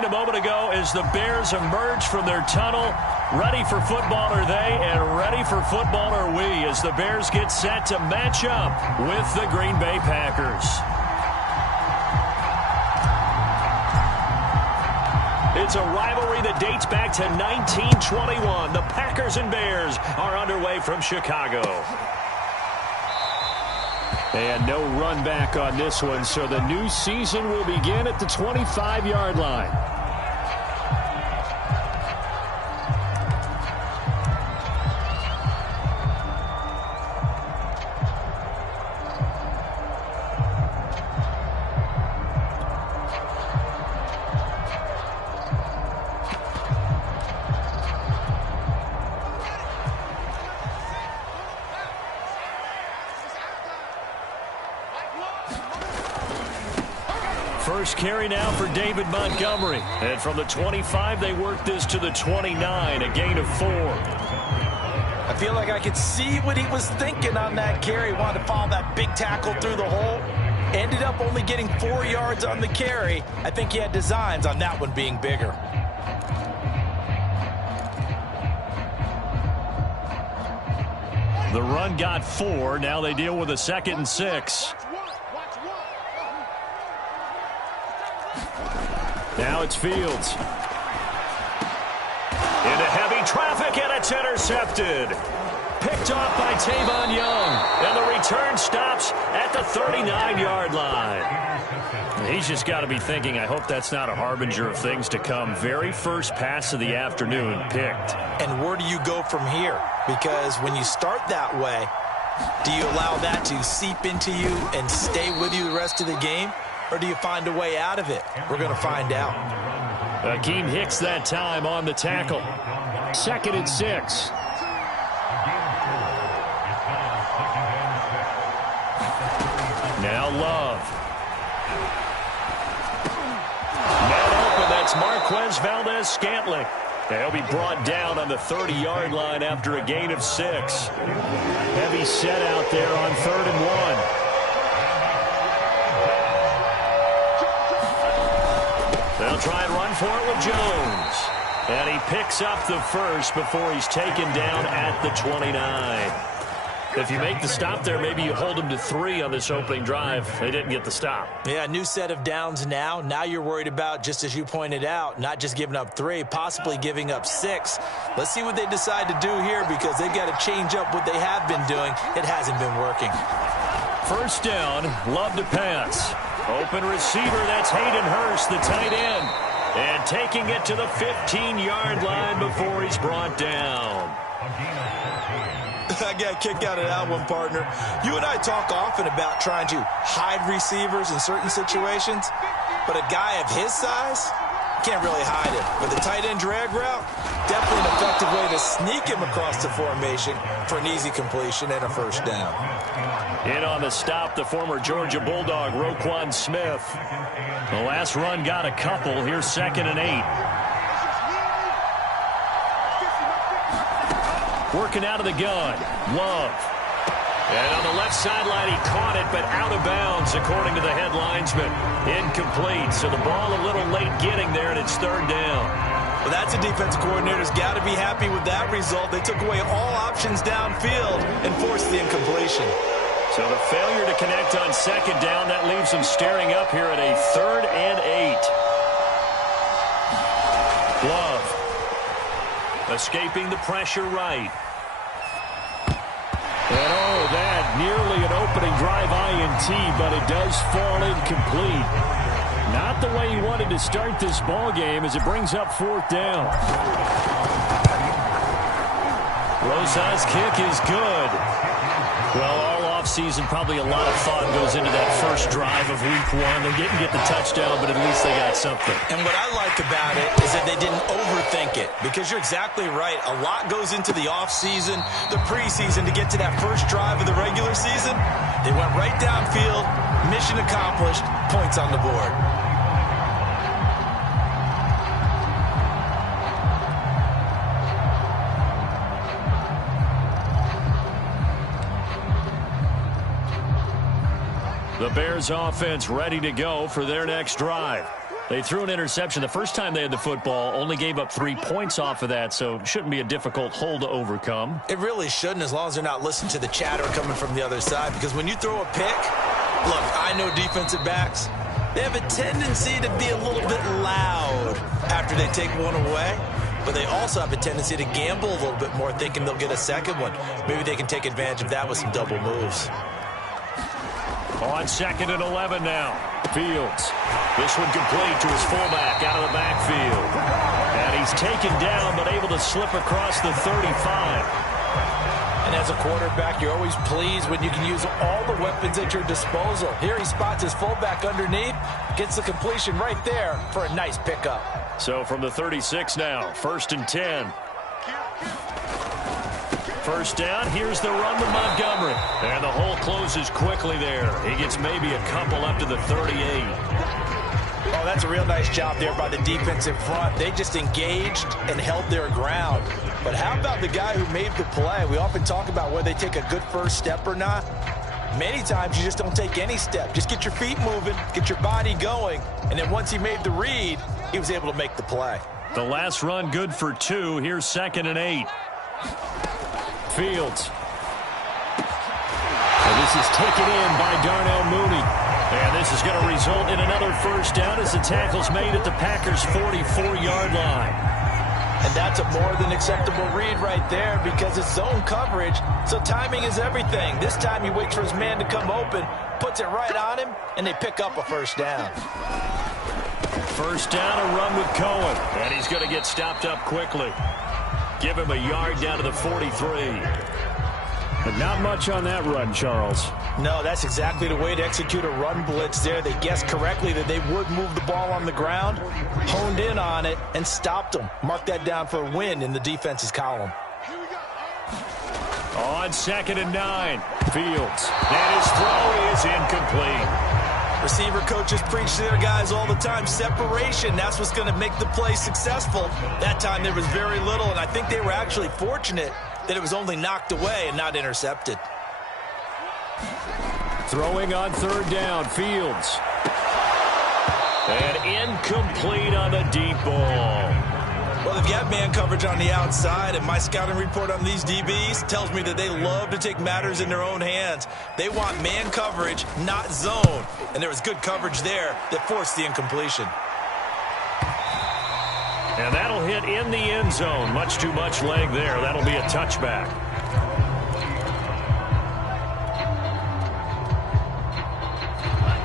seen a moment ago as the Bears emerge from their tunnel. Ready for football are they, and ready for football are we as the Bears get set to match up with the Green Bay Packers. It's a rivalry that dates back to 1921. The Packers and Bears are underway from Chicago. And no run back on this one, so the new season will begin at the 25-yard line. First carry now for David Montgomery. And from the 25, they work this to the 29, a gain of 4. I feel like I could see what he was thinking on that carry. Wanted to follow that big tackle through the hole. Ended up only getting 4 yards on the carry. I think he had designs on that one being bigger. The run got 4. Now they deal with a 2nd and 6. Now it's Fields. Into heavy traffic, and it's intercepted. Picked off by Tavon Young. And the return stops at the 39-yard line. He's just got to be thinking, I hope that's not a harbinger of things to come. Very first pass of the afternoon picked. And where do you go from here? Because when you start that way, do you allow that to seep into you and stay with you the rest of the game? Or do you find a way out of it? We're going to find out. Akeem Hicks that time on the tackle. 2nd and 6. Now Love. Man open, that's Marquez Valdez-Scantling. He'll be brought down on the 30-yard line after a gain of 6. Heavy set out there on 3rd and 1. They'll try and run for it with Jones. And he picks up the first before he's taken down at the 29. If you make the stop there, maybe you hold him to 3 on this opening drive. They didn't get the stop. Yeah, new set of downs now. Now you're worried about, just as you pointed out, not just giving up 3, possibly giving up 6. Let's see what they decide to do here because they've got to change up what they have been doing. It hasn't been working. First down, Love to pass. Open receiver, that's Hayden Hurst, the tight end. And taking it to the 15-yard line before he's brought down. I got a kick out of that one, partner. You and I talk often about trying to hide receivers in certain situations, but a guy of his size can't really hide him. But the tight end drag route, definitely an effective way to sneak him across the formation for an easy completion and a first down. In on the stop, the former Georgia Bulldog, Roquan Smith. The last run got a couple. Here's 2nd and 8. Working out of the gun. Love. And on the left sideline, he caught it, but out of bounds, according to the head linesman. Incomplete. So the ball a little late getting there, and it's 3rd down. Well, that's a defensive coordinator's got to be happy with that result. They took away all options downfield and forced the incompletion. So the failure to connect on 2nd down, that leaves them staring up here at a 3rd and 8. Love. Escaping the pressure right. And oh, that nearly an opening drive INT, but it does fall incomplete. Not the way he wanted to start this ball game as it brings up 4th down. Rosas' kick is good. Well, all offseason, probably a lot of thought goes into that first drive of week 1. They didn't get the touchdown, but at least they got something. And what I like about it is that they didn't overthink it, because you're exactly right. A lot goes into the offseason, the preseason to get to that first drive of the regular season. They went right downfield, mission accomplished, points on the board. The Bears offense ready to go for their next drive. They threw an interception the first time they had the football, only gave up 3 points off of that, so it shouldn't be a difficult hole to overcome. It really shouldn't, as long as they're not listening to the chatter coming from the other side, because when you throw a pick, look, I know defensive backs, they have a tendency to be a little bit loud after they take one away, but they also have a tendency to gamble a little bit more, thinking they'll get a second one. Maybe they can take advantage of that with some double moves. On 2nd and 11 now. Fields. This one complete to his fullback out of the backfield. And he's taken down, but able to slip across the 35. And as a quarterback, you're always pleased when you can use all the weapons at your disposal. Here he spots his fullback underneath, gets the completion right there for a nice pickup. So from the 36 now, 1st and 10. First down, here's the run to Montgomery. And the hole closes quickly there. He gets maybe a couple up to the 38. Oh, that's a real nice job there by the defense in front. They just engaged and held their ground. But how about the guy who made the play? We often talk about whether they take a good first step or not. Many times you just don't take any step. Just get your feet moving, get your body going. And then once he made the read, he was able to make the play. The last run good for 2. Here's 2nd and 8. Fields. And this is taken in by Darnell Mooney. And this is going to result in another first down as the tackle's made at the Packers' 44-yard line. And that's a more than acceptable read right there because it's zone coverage, so timing is everything. This time he waits for his man to come open, puts it right on him, and they pick up a first down. First down, a run with Cohen. And he's going to get stopped up quickly. Give him a yard down to the 43. But not much on that run, Charles. No, that's exactly the way to execute a run blitz there. They guessed correctly that they would move the ball on the ground, honed in on it, and stopped them. Mark that down for a win in the defense's column. On 2nd and 9, Fields. And his throw is incomplete. Receiver coaches preach to their guys all the time. Separation, that's what's going to make the play successful. That time there was very little, and I think they were actually fortunate that it was only knocked away and not intercepted. Throwing on 3rd down, Fields. And incomplete on the deep ball. Well, they've got man coverage on the outside, and my scouting report on these DBs tells me that they love to take matters in their own hands. They want man coverage, not zone. And there was good coverage there that forced the incompletion. And that'll hit in the end zone. Much too much leg there. That'll be a touchback.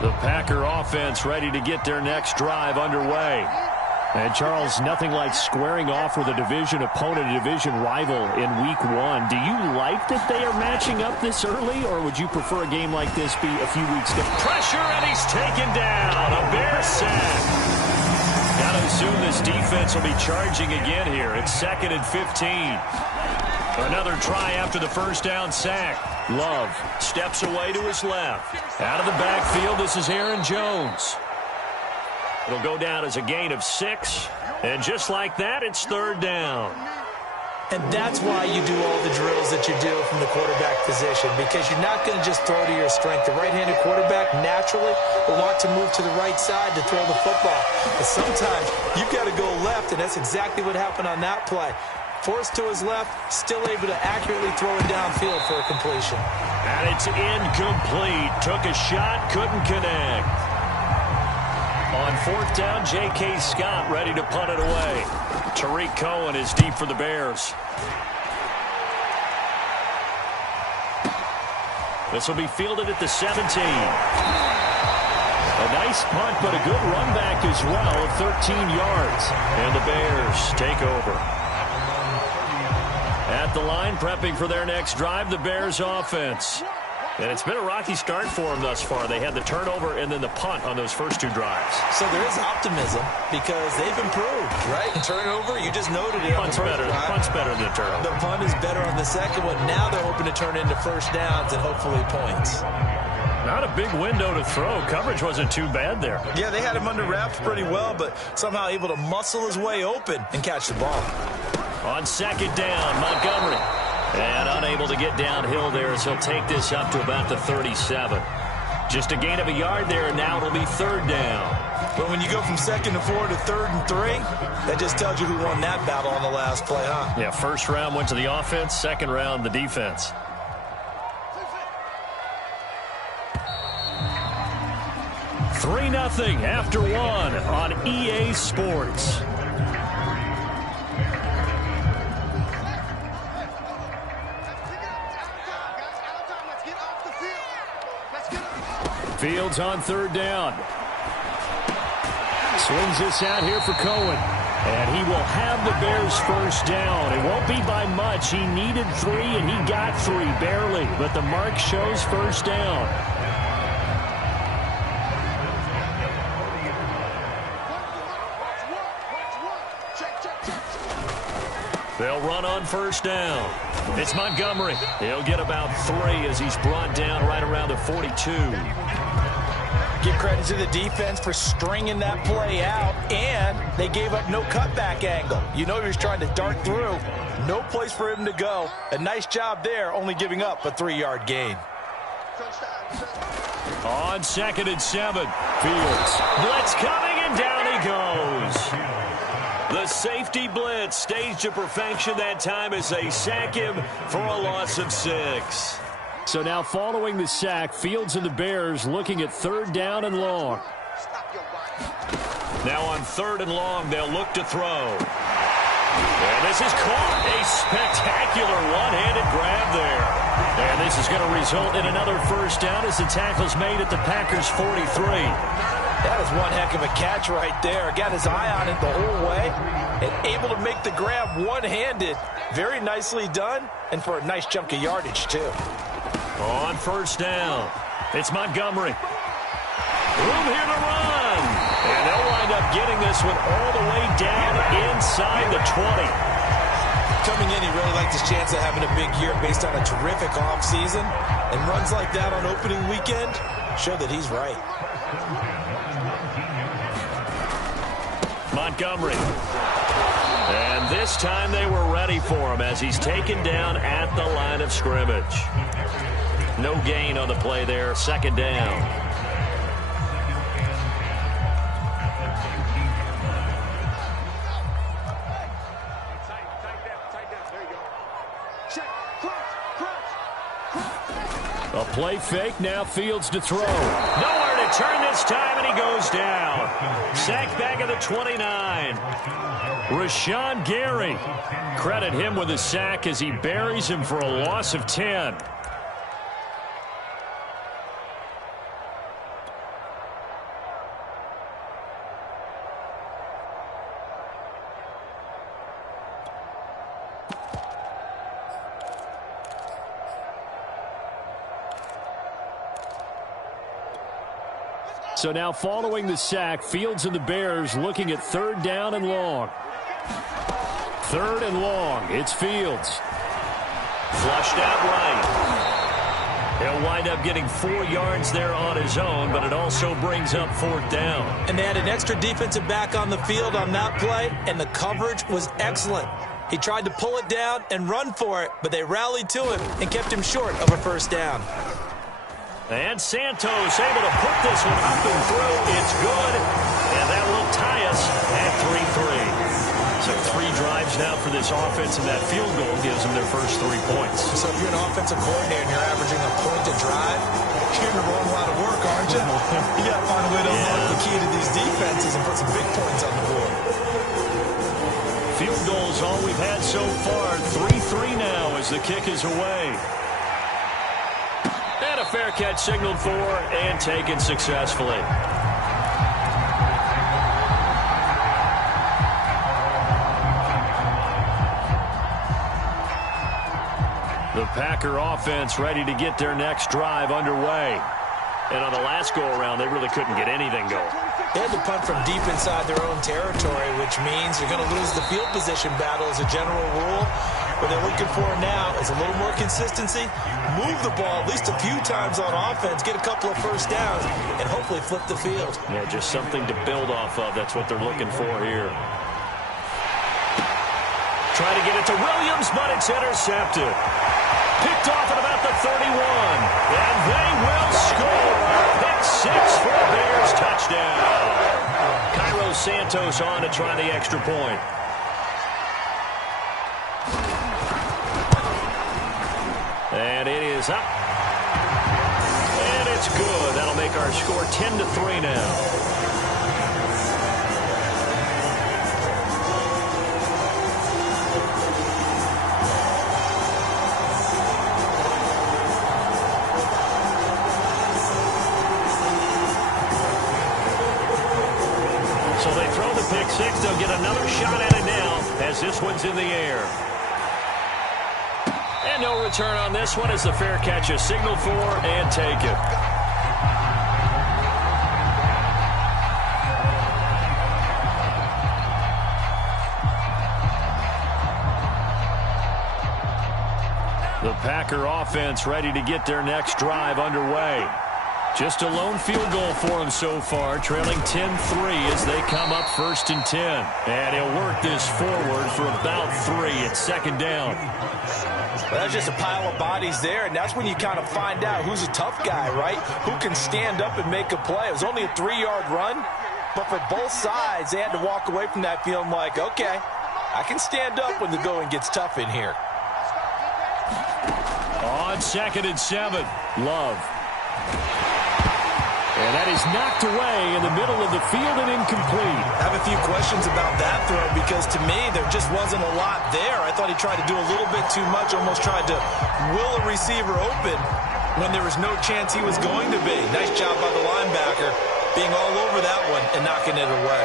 The Packer offense ready to get their next drive underway. And, Charles, nothing like squaring off with a division opponent, a division rival in Week 1. Do you like that they are matching up this early, or would you prefer a game like this be a few weeks ago? Pressure, and he's taken down. A Bear sack. Got to assume this defense will be charging again here. It's 2nd and 15. Another try after the first down sack. Love steps away to his left. Out of the backfield, this is Aaron Jones. It'll go down as a gain of 6. And just like that, it's 3rd down. And that's why you do all the drills that you do from the quarterback position, because you're not going to just throw to your strength. The right-handed quarterback naturally will want to move to the right side to throw the football. But sometimes you've got to go left, and that's exactly what happened on that play. Forced to his left, still able to accurately throw it downfield for a completion. And it's incomplete. Took a shot, couldn't connect. On 4th down, J.K. Scott ready to punt it away. Tariq Cohen is deep for the Bears. This will be fielded at the 17. A nice punt, but a good run back as well of 13 yards. And the Bears take over. At the line, prepping for their next drive, the Bears offense. And it's been a rocky start for them thus far. They had the turnover and then the punt on those first 2 drives. So there is optimism because they've improved, right? Turnover, you just noted it. Punt's better than the turnover. The punt is better on the second one. Now they're hoping to turn into first downs and hopefully points. Not a big window to throw. Coverage wasn't too bad there. Yeah, they had him under wraps pretty well, but somehow able to muscle his way open and catch the ball. On 2nd down, Montgomery. And unable to get downhill there as he'll take this up to about the 37. Just a gain of a yard there, and now it'll be third down. But when you go from 2nd and 4 to 3rd and 3, that just tells you who won that battle on the last play, huh? Yeah, first round went to the offense, second round the defense. Three 0 after one on EA Sports. Fields on third down. Swings this out here for Cohen. And he will have the Bears first down. It won't be by much. He needed 3, and he got 3, barely. But the mark shows first down. They'll run on first down. It's Montgomery. He'll get about 3 as he's brought down right around the 42. Give credit to the defense for stringing that play out, and they gave up no cutback angle. You know he was trying to dart through. No place for him to go. A nice job there, only giving up a 3-yard gain. On 2nd and 7, Fields. Blitz coming, and down he goes. The safety blitz staged to perfection that time as they sack him for a loss of 6. So now following the sack, Fields and the Bears looking at third down and long. Now on third and long, they'll look to throw. And this is caught. A spectacular one-handed grab there. And this is going to result in another first down as the tackle's made at the Packers' 43. That is one heck of a catch right there. Got his eye on it the whole way and able to make the grab one-handed. Very nicely done, and for a nice chunk of yardage, too. On first down, it's Montgomery. Room here to run. And they'll wind up getting this one all the way down inside the 20. Coming in, he really liked his chance of having a big year based on a terrific offseason. And runs like that on opening weekend show that he's right. Montgomery. And this time they were ready for him as he's taken down at the line of scrimmage. No gain on the play there, second down. A play fake, now Fields to throw. Nowhere to turn this time, and he goes down. Sacked back at the 29. Rashawn Gary. Credit him with a sack as he buries him for a loss of 10. So now following the sack, Fields and the Bears looking at third down and long. Third and long. It's Fields. Flushed out right. He'll wind up getting 4 yards there on his own, but it also brings up fourth down. And they had an extra defensive back on the field on that play, and the coverage was excellent. He tried to pull it down and run for it, but they rallied to him and kept him short of a first down. And Santos able to put this one up and through. It's good. And that will tie us at 3-3. So 3 drives now for this offense, and that field goal gives them their first 3 points. So if you're an offensive coordinator and you're averaging a point a drive, you're going to run a lot of work, aren't you? You got to find a way to unlock the key to these defenses and put some big points on the board. Field goals all we've had so far. 3-3 now as the kick is away. And a fair catch signaled for and taken successfully. The Packer offense ready to get their next drive underway. And on the last go-around, they really couldn't get anything going. They had to punt from deep inside their own territory, which means you're going to lose the field position battle as a general rule. What they're looking for now is a little more consistency, move the ball at least a few times on offense, get a couple of first downs, and hopefully flip the field. Yeah, just something to build off of. That's what they're looking for here. Trying to get it to Williams, but it's intercepted. Picked off at about the 31. And they will score. Pick 6 for a Bears touchdown. Cairo Santos on to try the extra point. And it is up. And it's good. That'll make our score 10-3 now. So they throw the pick 6. They'll get another shot at it now as this one's in the air. And no return on this one as the fair catch is signaled for and taken. The Packer offense ready to get their next drive underway. Just a lone field goal for them so far, trailing 10-3 as they come up 1st and 10. And he'll work this forward for about 3 at second down. Well, that's just a pile of bodies there, and that's when you kind of find out who's a tough guy, right? Who can stand up and make a play. It was only a 3-yard run, but for both sides, they had to walk away from that feeling like, okay, I can stand up when the going gets tough in here. On 2nd and 7, Love. And that is knocked away in the middle of the field and incomplete. I have a few questions about that throw because to me there just wasn't a lot there. I thought he tried to do a little bit too much, almost tried to will a receiver open when there was no chance he was going to be. Nice job by the linebacker being all over that one and knocking it away.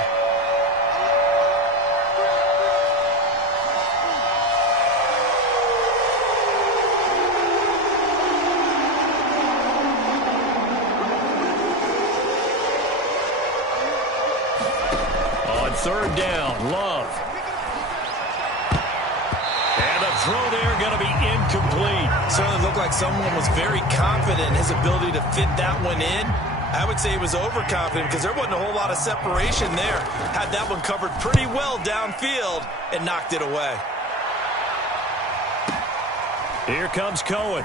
Third down, Love. And the throw there going to be incomplete. Certainly looked like someone was very confident in his ability to fit that one in. I would say he was overconfident because there wasn't a whole lot of separation there. Had that one covered pretty well downfield and knocked it away. Here comes Cohen.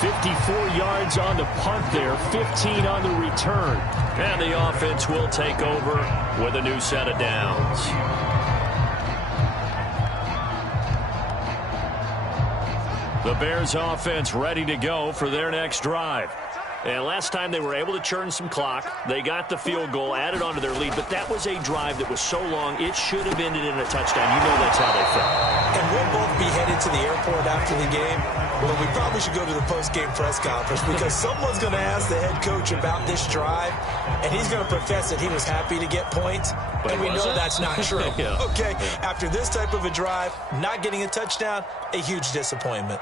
54 yards on the punt there, 15 on the return. And the offense will take over with a new set of downs. The Bears offense ready to go for their next drive. And last time they were able to churn some clock. They got the field goal, added onto their lead, but that was a drive that was so long, it should have ended in a touchdown. You know that's how they felt. And we'll both be headed to the airport after the game. Well, we probably should go to the post-game press conference because someone's going to ask the head coach about this drive, and he's going to profess that he was happy to get points, and we know that's not true. Yeah. Okay, after this type of a drive, not getting a touchdown, a huge disappointment.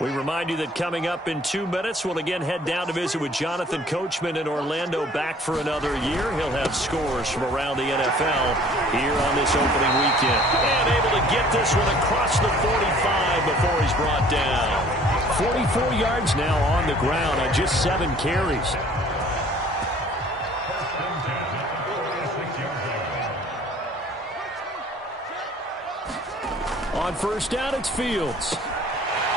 We remind you that coming up in 2 minutes, we'll again head down to visit with Jonathan Coachman in Orlando, back for another year. He'll have scores from around the NFL here on this opening weekend. And able to get this one across the 45 before he's brought down. 44 yards now on the ground on just 7 carries. On first down, it's Fields.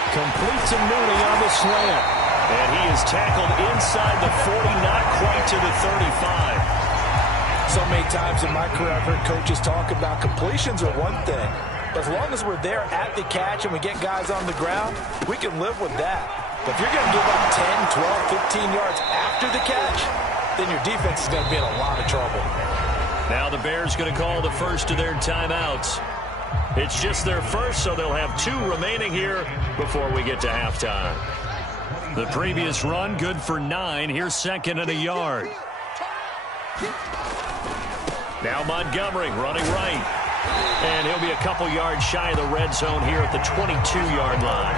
Completes a Mooney on the slant. And he is tackled inside the 40, not quite to the 35. So many times in my career I've heard coaches talk about completions are one thing. But as long as we're there at the catch and we get guys on the ground, we can live with that. But if you're going to give up 10, 12, 15 yards after the catch, then your defense is going to be in a lot of trouble. Now the Bears going to call the first of their timeouts. It's just their first, so they'll have 2 remaining here before we get to halftime. The previous run, good for 9. Here's 2nd and a yard. Now Montgomery running right. And he'll be a couple yards shy of the red zone here at the 22-yard line.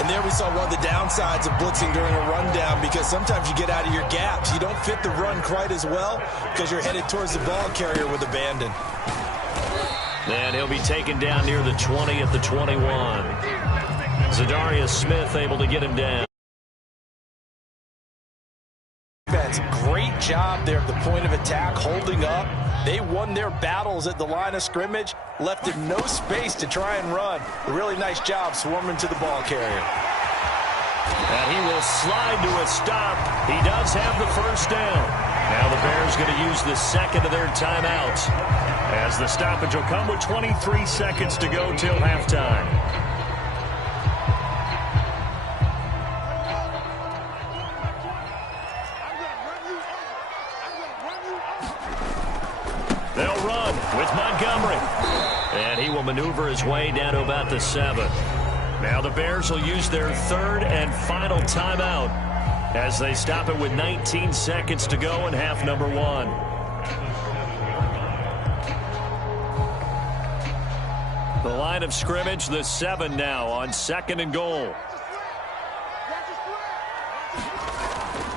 And there we saw one of the downsides of blitzing during a rundown because sometimes you get out of your gaps. You don't fit the run quite as well because you're headed towards the ball carrier with abandon. And he'll be taken down near the 20 at the 21. Zadarius Smith able to get him down. defense, great job there at the point of attack, holding up. They won their battles at the line of scrimmage, left him no space to try and run. A really nice job swarming to the ball carrier. And he will slide to a stop. He does have the first down. Now the Bears going to use the second of their timeouts, as the stoppage will come with 23 seconds to go till halftime. They'll run with Montgomery. And he will maneuver his way down to about the 7. Now the Bears will use their third and final timeout as they stop it with 19 seconds to go in half number 1. The line of scrimmage, the 7 now on 2nd and goal.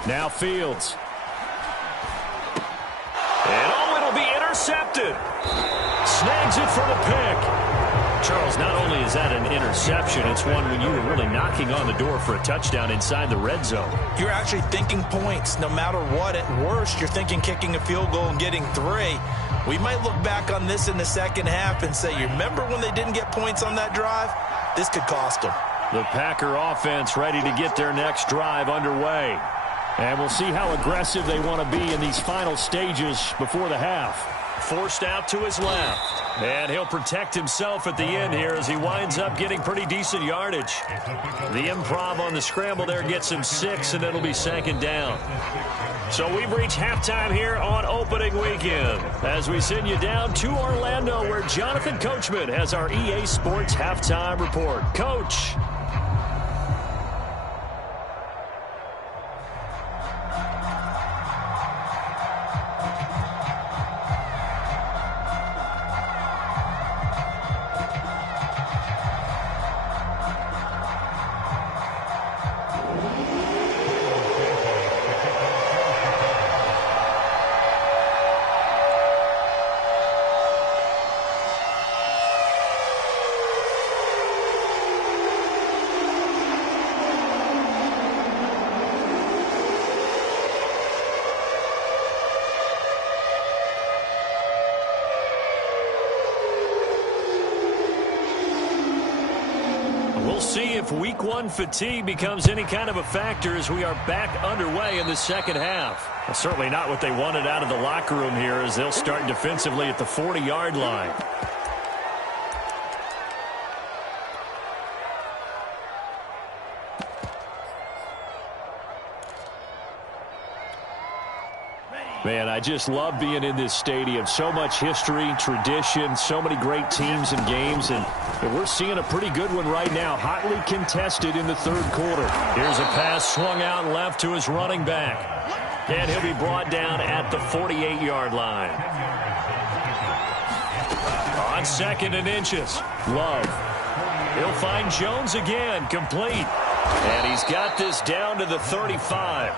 Now Fields. And it'll be intercepted. Snags it for the pick. Charles, not only is that an interception, it's one when you were really knocking on the door for a touchdown inside the red zone. You're actually thinking points no matter what. At worst, you're thinking kicking a field goal and getting 3. We might look back on this in the second half and say, you remember when they didn't get points on that drive? This could cost them. The Packer offense ready to get their next drive underway. And we'll see how aggressive they want to be in these final stages before the half. Forced out to his left. And he'll protect himself at the end here as he winds up getting pretty decent yardage. The improv on the scramble there gets him 6, and it'll be 2nd down. So we've reached halftime here on opening weekend as we send you down to Orlando, where Jonathan Coachman has our EA Sports halftime report. Coach. We'll see if week 1 fatigue becomes any kind of a factor as we are back underway in the second half. Well, certainly not what they wanted out of the locker room here as they'll start defensively at the 40-yard line. Man, I just love being in this stadium. So much history, tradition, so many great teams and games, and we're seeing a pretty good one right now, hotly contested in the third quarter. Here's a pass swung out left to his running back, and he'll be brought down at the 48-yard line. On 2nd and inches, Love. He'll find Jones again, complete, and he's got this down to the 35.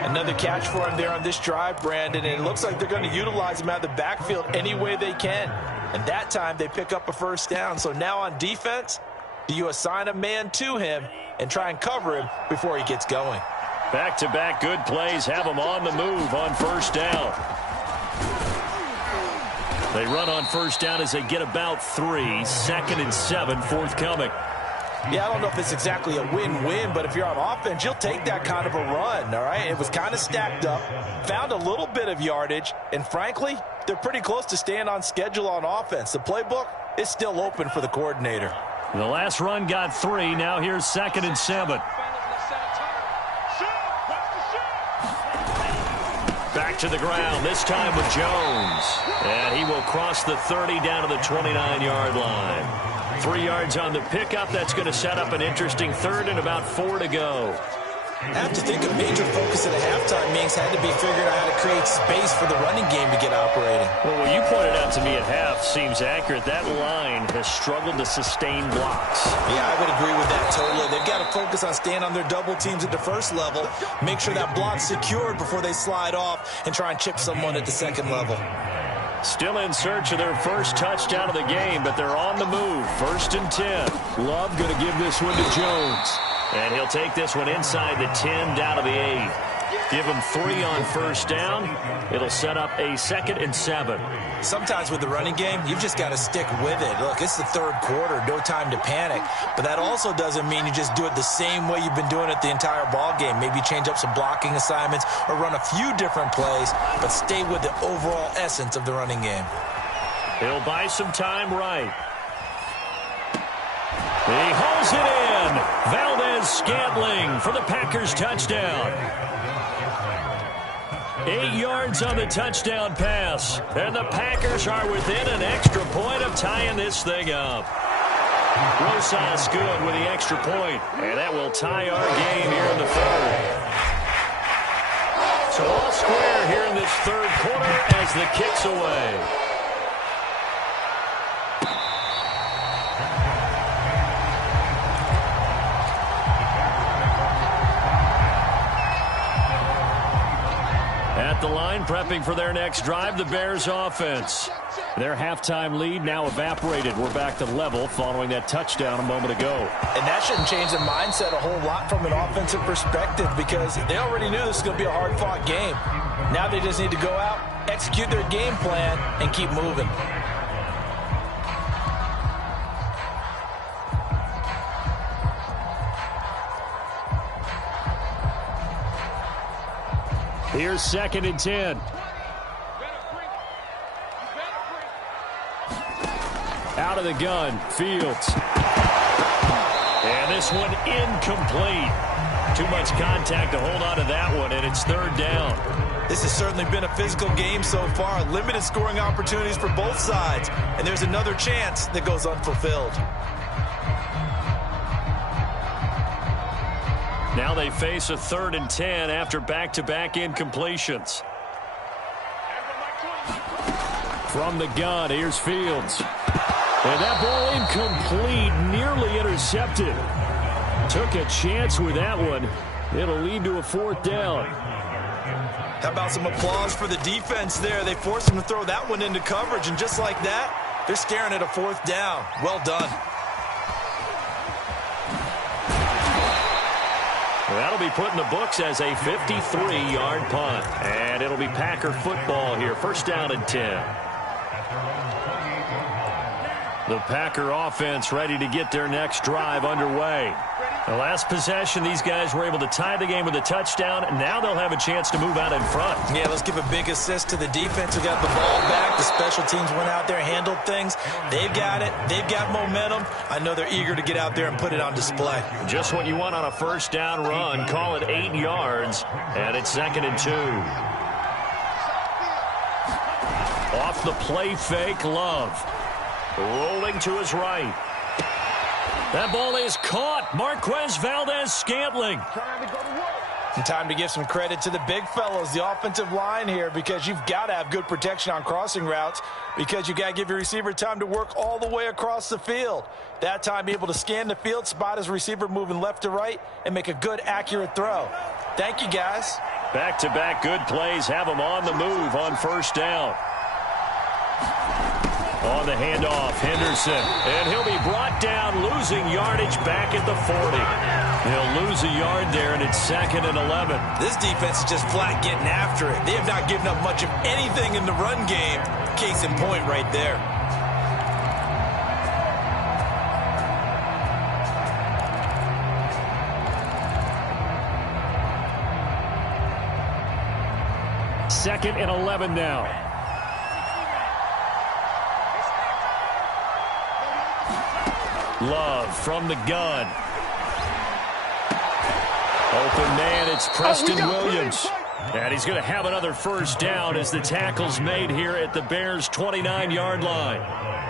Another catch for him there on this drive, Brandon, and it looks like they're going to utilize him out of the backfield any way they can. And that time they pick up a first down. So now on defense, do you assign a man to him and try and cover him before he gets going? Back-to-back good plays have him on the move on first down. They run on first down as they get about 3. 2nd and 7 forthcoming. Yeah, I don't know if it's exactly a win-win, but if you're on offense, you'll take that kind of a run, all right? It was kind of stacked up, found a little bit of yardage, and frankly, they're pretty close to staying on schedule on offense. The playbook is still open for the coordinator. The last run got 3. Now here's 2nd and 7. Back to the ground, this time with Jones. And he will cross the 30 down to the 29-yard line. 3 yards on the pickup. That's going to set up an interesting third and about 4 to go. I have to think a major focus at a halftime means had to be figuring out how to create space for the running game to get operating. Well, what you pointed out to me at half seems accurate. That line has struggled to sustain blocks. Yeah, I would agree with that totally. They've got to focus on staying on their double teams at the first level, make sure that block's secured before they slide off and try and chip someone at the second level. Still in search of their first touchdown of the game, but they're on the move. 1st and 10. Love going to give this one to Jones. And he'll take this one inside the 10 down to the 8. Give him 3 on first down. It'll set up a 2nd and 7. Sometimes with the running game, you've just got to stick with it. Look, it's the third quarter, no time to panic. But that also doesn't mean you just do it the same way you've been doing it the entire ball game. Maybe change up some blocking assignments or run a few different plays, but stay with the overall essence of the running game. He'll buy some time right. He hauls it in. Valdez-Scantling for the Packers touchdown. 8 yards on the touchdown pass. And the Packers are within an extra point of tying this thing up. Rosas good with the extra point. And that will tie our game here in the third. So all square here in this third quarter as the kick's away. At the line, prepping for their next drive, the Bears offense. Their halftime lead now evaporated. We're back to level following that touchdown a moment ago. And that shouldn't change the mindset a whole lot from an offensive perspective because they already knew this was going to be a hard-fought game. Now they just need to go out, execute their game plan, and keep moving. Here's 2nd and 10. Out of the gun, Fields. And this one incomplete. Too much contact to hold on to that one, and it's 3rd down. This has certainly been a physical game so far. Limited scoring opportunities for both sides. And there's another chance that goes unfulfilled. Now they face a 3rd and 10 after back-to-back incompletions. From the gun, here's Fields. And that ball incomplete, nearly intercepted. Took a chance with that one. It'll lead to a 4th down. How about some applause for the defense there? They forced him to throw that one into coverage, and just like that, they're staring at a 4th down. Well done. That'll be put in the books as a 53-yard punt. And it'll be Packer football here. 1st down and 10. The Packer offense ready to get their next drive underway. The last possession, these guys were able to tie the game with a touchdown. Now they'll have a chance to move out in front. Yeah, let's give a big assist to the defense who got the ball back. The special teams went out there, handled things. They've got it. They've got momentum. I know they're eager to get out there and put it on display. Just what you want on a 1st down run. Call it 8 yards, and it's 2nd and 2. Off the play fake, Love. Rolling to his right. That ball is caught. Marquez Valdez-Scantling. And time to give some credit to the big fellows, the offensive line here, because you've got to have good protection on crossing routes because you've got to give your receiver time to work all the way across the field. That time, able to scan the field, spot his receiver moving left to right, and make a good, accurate throw. Thank you, guys. Back-to-back good plays have them on the move on 1st down. On the handoff, Henderson. And he'll be brought down, losing yardage back at the 40. He'll lose a yard there, and it's 2nd and 11. This defense is just flat getting after it. They have not given up much of anything in the run game. Case in point right there. Second and 11 now. Love from the gun. Open man, it's Preston Williams. And he's going to have another 1st down as the tackle's made here at the Bears' 29-yard line.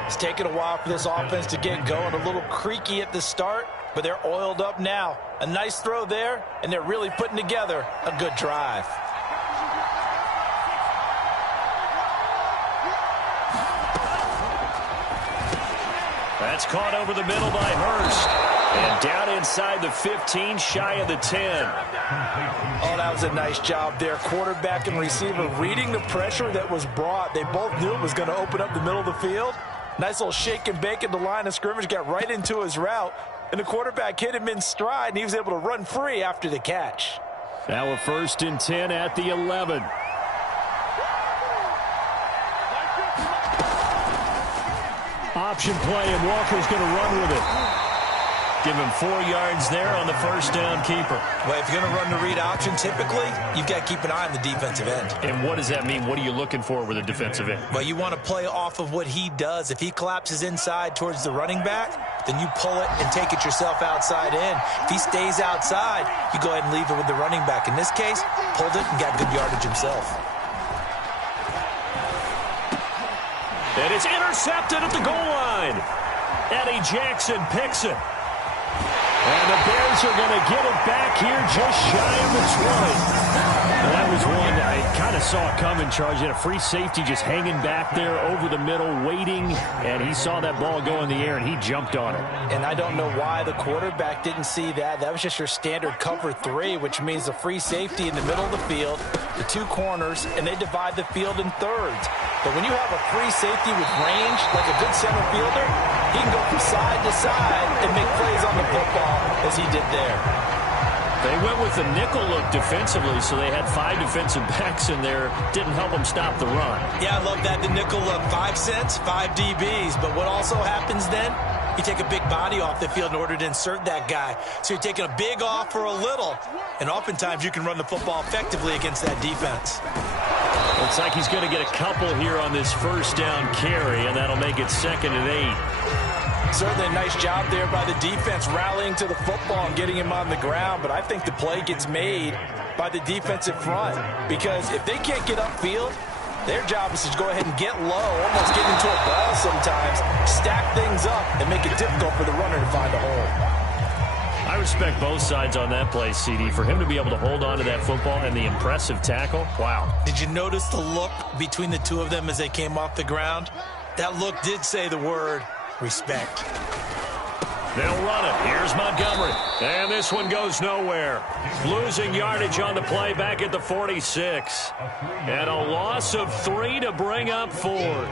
It's taken a while for this offense to get going. A little creaky at the start, but they're oiled up now. A nice throw there, and they're really putting together a good drive. That's caught over the middle by Hurst. And down inside the 15, shy of the 10. Oh, that was a nice job there. Quarterback and receiver reading the pressure that was brought. They both knew it was going to open up the middle of the field. Nice little shake and bake at the line of scrimmage. Got right into his route. And the quarterback hit him in stride, and he was able to run free after the catch. Now a 1st and 10 at the 11. Option play, and Walker's going to run with it. Give him 4 yards there on the first down keeper. Well, if you're going to run the read option, typically, you've got to keep an eye on the defensive end. And what does that mean? What are you looking for with a defensive end? Well, you want to play off of what he does. If he collapses inside towards the running back, then you pull it and take it yourself outside in. If he stays outside, you go ahead and leave it with the running back. In this case, pulled it and got good yardage himself. And it's intercepted at the goal line. Eddie Jackson picks it. And the Bears are going to get it back here just shy of the 20. And that was one I kind of saw it coming, Charles. You had a free safety just hanging back there over the middle, waiting, and he saw that ball go in the air, and he jumped on it. And I don't know why the quarterback didn't see that. That was just your standard cover 3, which means the free safety in the middle of the field, the 2 corners, and they divide the field in thirds. But when you have a free safety with range, like a good center fielder, he can go from side to side and make plays on the football as he did there. They went with the nickel look defensively, so they had 5 defensive backs in there. Didn't help them stop the run. Yeah, I love that, the nickel look. 5 cents, 5 DBs. But what also happens then, you take a big body off the field in order to insert that guy. So you're taking a big off for a little. And oftentimes you can run the football effectively against that defense. Looks like he's going to get a couple here on this first down carry, and that'll make it 2nd and 8. Certainly a nice job there by the defense rallying to the football and getting him on the ground, but I think the play gets made by the defensive front because if they can't get upfield, their job is to go ahead and get low, almost get into a ball sometimes, stack things up, and make it difficult for the runner to find a hole. I respect both sides on that play, CD. For him to be able to hold on to that football and the impressive tackle, wow. Did you notice the look between the two of them as they came off the ground? That look did say the word respect. They'll run it. Here's Montgomery. And this one goes nowhere. Losing yardage on the play back at the 46. And a loss of 3 to bring up 4th.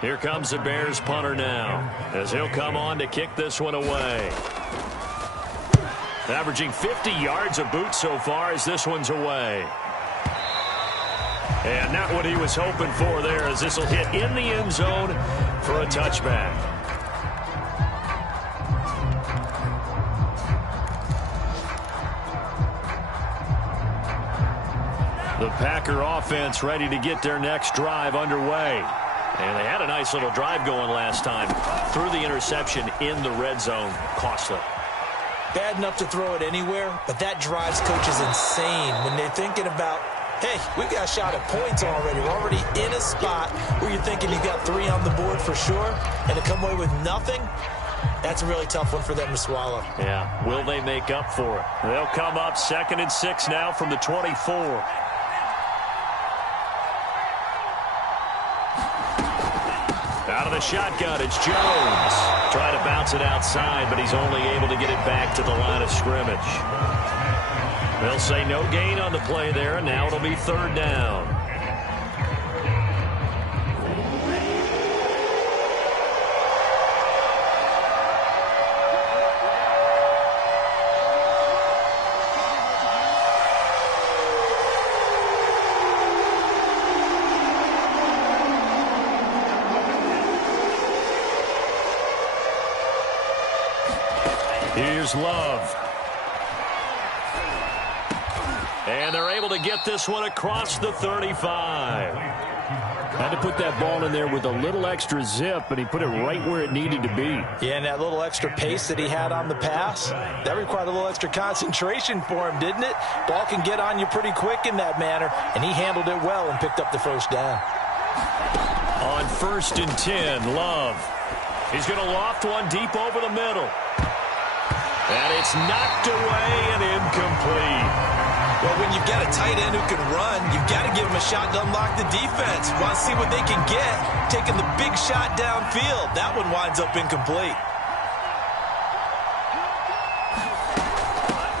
Here comes the Bears punter now as he'll come on to kick this one away. Averaging 50 yards a boot so far as this one's away. And not what he was hoping for there as this will hit in the end zone for a touchback. The Packer offense ready to get their next drive underway. And they had a nice little drive going last time. Threw the interception in the red zone. Costly. Bad enough to throw it anywhere, but that drives coaches insane when they're thinking about, hey, we've got a shot at points already. We're already in a spot where you're thinking you've got 3 on the board for sure, and to come away with nothing, that's a really tough one for them to swallow. Yeah, will they make up for it? They'll come up 2nd and 6 now from the 24. Out of the shotgun, it's Jones. Trying to bounce it outside, but he's only able to get it back to the line of scrimmage. They'll say no gain on the play there, and now it'll be 3rd down. Here's Love. And they're able to get this one across the 35. Had to put that ball in there with a little extra zip, and he put it right where it needed to be. Yeah, and that little extra pace that he had on the pass, that required a little extra concentration for him, didn't it? Ball can get on you pretty quick in that manner, and he handled it well and picked up the first down. On 1st and 10, Love. He's going to loft one deep over the middle. And it's knocked away and incomplete. Well, when you've got a tight end who can run, you've got to give him a shot to unlock the defense. Want to see what they can get, taking the big shot downfield. That one winds up incomplete.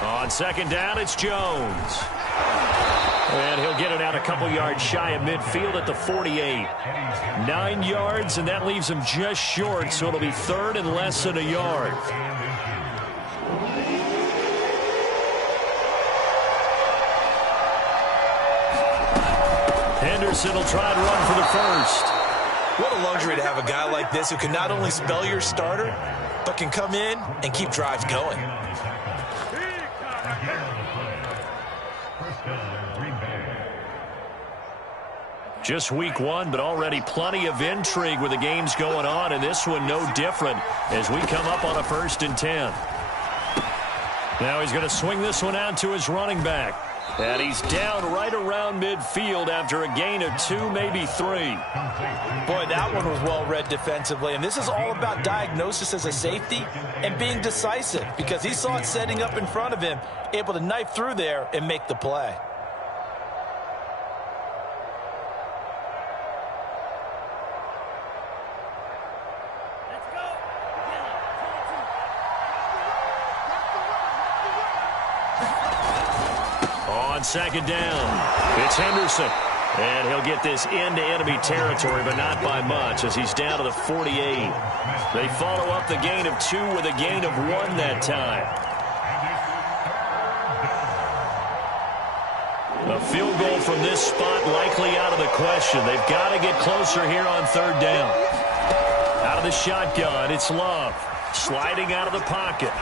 On 2nd down, it's Jones. And he'll get it out a couple yards shy of midfield at the 48. 9 yards, and that leaves him just short, so it'll be 3rd and less than a yard. Henderson will try to run for the first. What a luxury to have a guy like this who can not only spell your starter, but can come in and keep drives going. Just week one, but already plenty of intrigue with the games going on, and this one no different as we come up on a 1st and 10. Now he's going to swing this one out to his running back. And he's down right around midfield after a gain of 2, maybe 3. Boy, that one was well read defensively. And this is all about diagnosis as a safety and being decisive, because he saw it setting up in front of him, able to knife through there and make the play. On 2nd down, it's Henderson. And he'll get this into enemy territory, but not by much, as he's down to the 48. They follow up the gain of 2 with a gain of 1 that time. A field goal from this spot likely out of the question. They've got to get closer here on 3rd down. Out of the shotgun, it's Love. Sliding out of the pocket.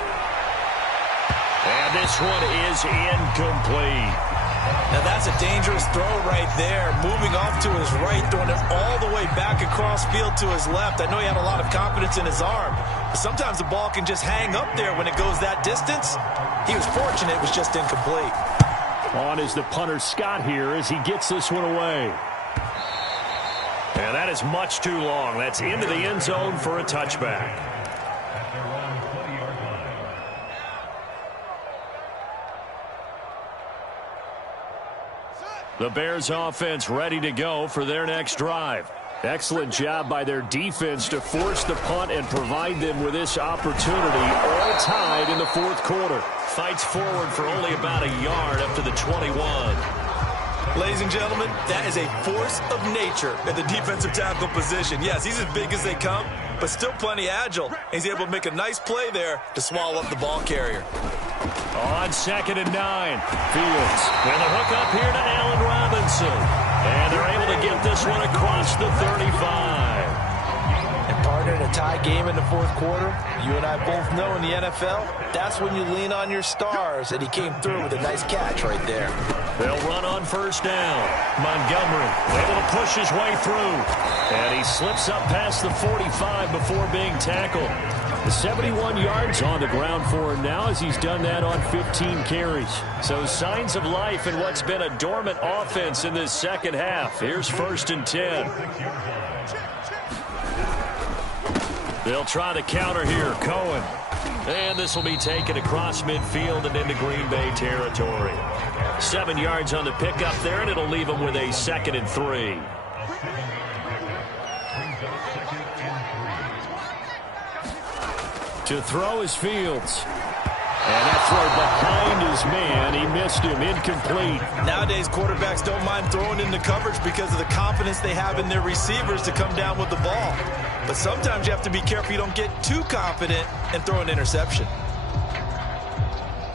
And this one is incomplete. Now that's a dangerous throw right there. Moving off to his right, throwing it all the way back across field to his left. I know he had a lot of confidence in his arm, but sometimes the ball can just hang up there when it goes that distance. He was fortunate it was just incomplete. On is the punter Scott here as he gets this one away. And that is much too long. That's into the end zone for a touchback. The Bears offense ready to go for their next drive. Excellent job by their defense to force the punt and provide them with this opportunity, all tied in the 4th quarter. Fights forward for only about a yard up to the 21. Ladies and gentlemen, that is a force of nature at the defensive tackle position. Yes, he's as big as they come, but still plenty agile. He's able to make a nice play there to swallow up the ball carrier. On 2nd and 9, Fields. And the hook up here to Allen Robinson. And they're able to get this one across the 35. And partner, in a tie game in the 4th quarter, you and I both know in the NFL, that's when you lean on your stars. And he came through with a nice catch right there. They'll run on 1st down. Montgomery able to push his way through. And he slips up past the 45 before being tackled. 71 yards on the ground for him now as he's done that on 15 carries. So signs of life in what's been a dormant offense in this 2nd half. Here's 1st and 10. They'll try the counter here. Cohen. And this will be taken across midfield and into Green Bay territory. 7 yards on the pickup there, and it'll leave them with a 2nd and 3. To throw is Fields. And that throw behind his man. He missed him. Incomplete. Nowadays, quarterbacks don't mind throwing into coverage because of the confidence they have in their receivers to come down with the ball. But sometimes you have to be careful you don't get too confident and throw an interception.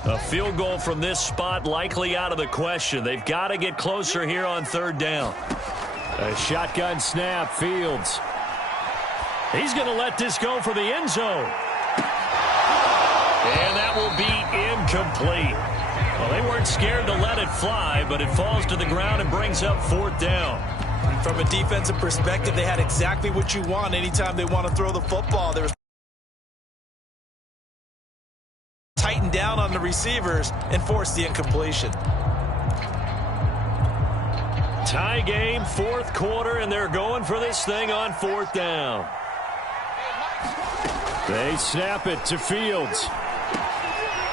A field goal from this spot likely out of the question. They've got to get closer here on 3rd down. A shotgun snap. Fields. He's going to let this go for the end zone. And that will be incomplete. Well, they weren't scared to let it fly, but it falls to the ground and brings up 4th down. From a defensive perspective, they had exactly what you want anytime they want to throw the football. They were tightened down on the receivers and forced the incompletion. Tie game, 4th quarter, and they're going for this thing on 4th down. They snap it to Fields.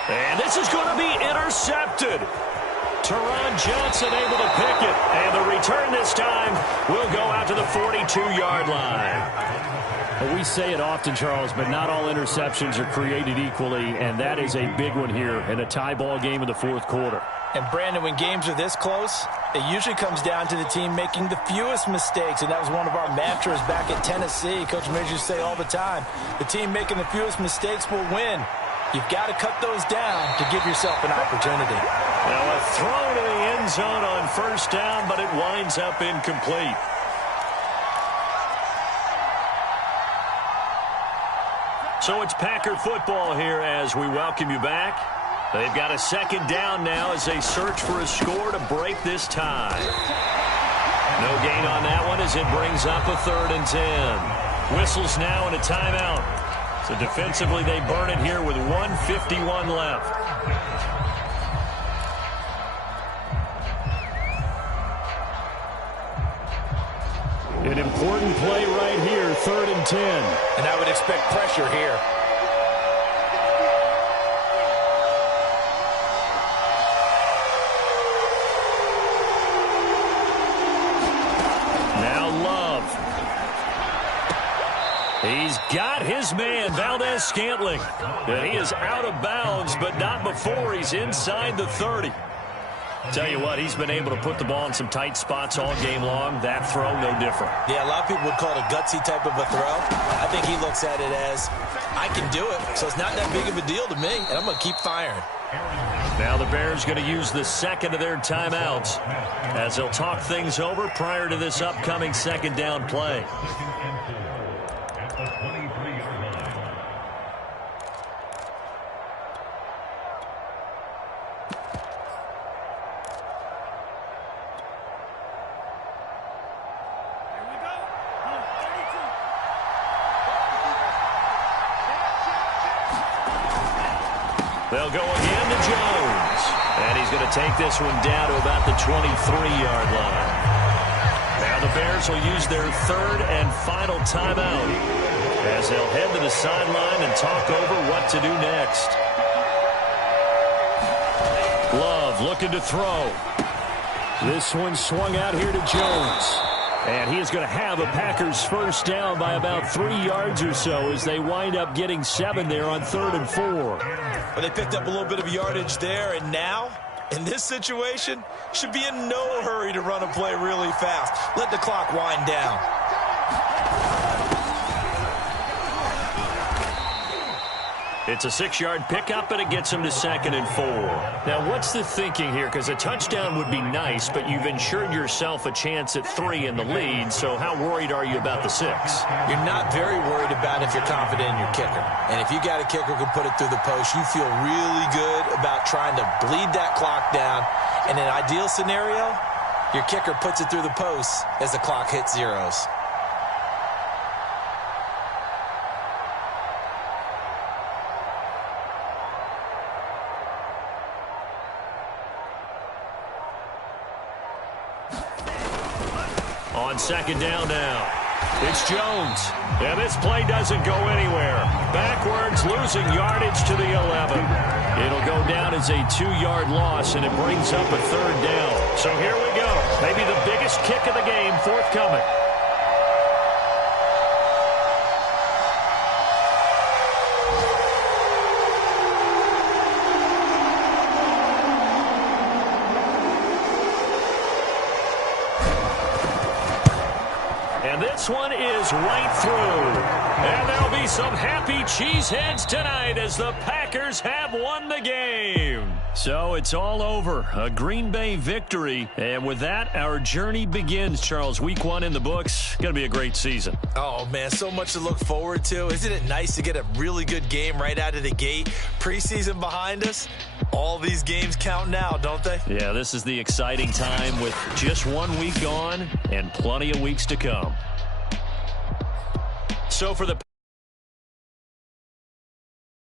And this is going to be intercepted. Teron Johnson able to pick it. And the return this time will go out to the 42-yard line. Well, we say it often, Charles, but not all interceptions are created equally, and that is a big one here in a tie ball game in the 4th quarter. And, Brandon, when games are this close, it usually comes down to the team making the fewest mistakes, and that was one of our mantras back at Tennessee. Coach Major used to say all the time, the team making the fewest mistakes will win. You've got to cut those down to give yourself an opportunity. Now a throw to the end end zone on first down, but it winds up incomplete. So it's Packer football here as we welcome you back. They've got a second down now as they search for a score to break this tie. No gain on that one as it brings up a 3rd and 10. Whistles now and a timeout. So defensively they burn it here with 1:51 left. An important play right here, 3rd and 10. And I would expect pressure here. Now Love. He's got his man, Valdez-Scantling. And he is out of bounds, but not before he's inside the 30. Tell you what, he's been able to put the ball in some tight spots all game long. That throw, no different. Yeah, a lot of people would call it a gutsy type of a throw. I think he looks at it as, I can do it, so it's not that big of a deal to me, and I'm going to keep firing. Now the Bears going to use the second of their timeouts as they'll talk things over prior to this upcoming second down play. They'll go again to Jones. And he's going to take this one down to about the 23-yard line. Now the Bears will use their 3rd and final timeout as they'll head to the sideline and talk over what to do next. Love looking to throw. This one swung out here to Jones. And he is going to have a Packers first down by about 3 yards or so as they wind up getting 7 there on 3rd and 4. Well, they picked up a little bit of yardage there, and now, in this situation, should be in no hurry to run a play really fast. Let the clock wind down. It's a 6-yard pickup, and it gets him to 2nd and 4. Now, what's the thinking here? Because a touchdown would be nice, but you've ensured yourself a chance at 3 in the lead, so how worried are you about the 6? You're not very worried about if you're confident in your kicker. And if you got a kicker who can put it through the post, you feel really good about trying to bleed that clock down. In an ideal scenario, your kicker puts it through the post as the clock hits zeros. On second down now, it's Jones. And this play doesn't go anywhere. Backwards, losing yardage to the 11. It'll go down as a 2-yard loss, and it brings up a 3rd down. So here we go. Maybe the biggest kick of the game forthcoming. And this one is right through. And there'll be some happy cheeseheads tonight as the Packers have won the game. So it's all over. A Green Bay victory. And with that, our journey begins, Charles. Week 1 in the books. Going to be a great season. Oh, man, so much to look forward to. Isn't it nice to get a really good game right out of the gate? Preseason behind us. All these games count now, don't they? Yeah, this is the exciting time with just 1 week gone and plenty of weeks to come. So for the